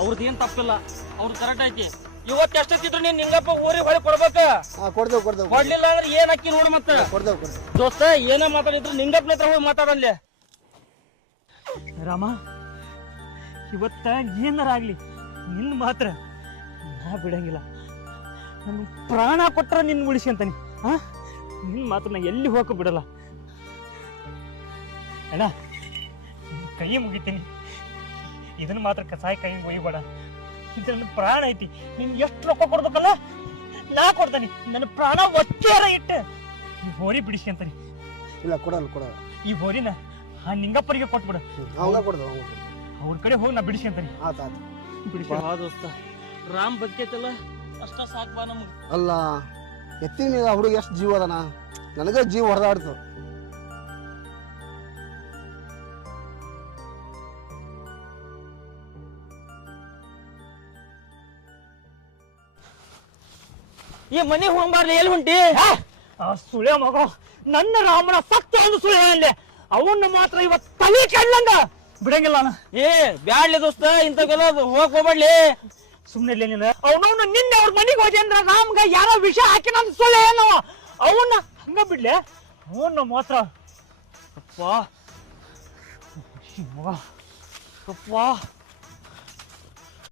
ಅವ್ರದ್ದು ಏನ್ ತಪ್ಪಿಲ್ಲ, ಅವ್ರದ್ದು ಕರೆಕ್ಟ್ ಐತಿ. ಇವತ್ತು ಎಷ್ಟೊತ್ತಿದ್ರು ನೀನ್ ನಿಂಗಪ್ಪ ಊರಿಗೆ ಹೊಳೆ ಕೊಡ್ಬೇಕ. ಕೊಡ್ದೇವ್ ಕೊಡ್ಲಿಲ್ಲ ಅಂದ್ರೆ ಏನ್ ಅಕ್ಕಿ ನೋಡ ಮತ್ತ. ದೋಸ್ತ ಏನ ಮಾತಾಡಿದ್ರು ನಿಂಗಪ್ಪನ ಹತ್ರ ಹೋಗಿ ಮಾತಾಡಲ್ಲಿ. ರಾಮ, ಇವತ್ತ ಏನಾರ ಆಗ್ಲಿ ನಿನ್ ಮಾತ್ರ ನಾ ಬಿಡಂಗಿಲ್ಲ. ನನ್ ಪ್ರಾಣ ಕೊಟ್ರ ನಿನ್ ಉಳಿಸಿ ಅಂತಾನೆ. ನಿನ್ ಮಾತ್ರ ನಾ ಎಲ್ಲಿ ಹೋಗಕ್ ಬಿಡಲ್ಲ ಅಣ್ಣ. ಕೈ ಮುಗಿತೀನಿ, ಇದನ್ನ ಮಾತ್ರ ಕಸಾಯ ಕೈ ಒಯ್ಯಬೇಡ. ಇದು ನನ್ನ ಪ್ರಾಣ ಐತಿ. ನಿನ್ ಎಷ್ಟು ರೊಕ್ಕ ಕೊಡ್ಬೇಕಲ್ಲ ನಾ ಕೊಡ್ತಾನೆ. ನನ್ನ ಪ್ರಾಣ ಒತ್ತೇರ ಇಟ್ಟು ಈ ಹೋರಿ ಬಿಡಿಸಿ ಅಂತಾನೆ. ಇಲ್ಲ ಕೊಡಲ್ಲ. ಈ ಹೋರಿನ ಆ ನಿಂಗಪ್ಪರಿಗೆ ಕೊಟ್ಬಿಡ. ಅವ್ರ ಕಡೆ ಹೋಗಿ ನಾ ಬಿಡಿಸಿ ಅಂತಾನೆ. ಬಿಡಿಸಿ ದೋಸ್ತ. ರಾಮ್ ಬದುಕೈತಲ್ಲ ಅಷ್ಟ ಸಾಕ್ ಬಾ ನಮಗ್. ಅಲ್ಲ ಎತ್ತಿ ಮೇಲೆ ಹುಡುಗ ಎಷ್ಟು ಜೀವ ಅದನ, ನನಗ ಜೀವ ಹೊಡೆದಾಡ್ತು. ಈ ಮನೆ ಹೋಗ್ಬಾರ್ಲಿ, ಎಲ್ಲಿ ಹೊಂಟಿ? ಆ ಸುಳ್ಯ ಮಗ ನನ್ನ ರಾಮನ ಸತ್ಯ ಒಂದು ಸುಳ್ಯ ಅಲ್ಲೇ. ಅವನ್ನ ಮಾತ್ರ ಇವತ್ತು ತಲೆ ಕೆಳ್ಳಂಗ ಬಿಡಂಗಿಲ್ಲ ನಾನು. ಬ್ಯಾಡ್ಲಿ ದೋಸ್ತ, ಇಂಥವೆಲ್ಲ ಹೋಗಕ್ ಹೋಗ್ಬಾಡ್ಲಿ. ಸುಮ್ನೆ ಇಲ್ಲ ನೀನು. ಅವನವನು ನಿನ್ನೆ ಅವ್ರ ಮನೆಗೆ ಹೋಗಿ ಅಂದ್ರ ರಾಮ್ಗ ಯಾರೋ ವಿಷ ಹಾಕಿ ನನ್ನ ಸುಳ್ಯ ಏನೋ ಅವನ್ನ ಹಂಗ ಬಿಡ್ಲೆ. ಅವನ್ನ ಮಾತ್ರ ಅಪ್ಪ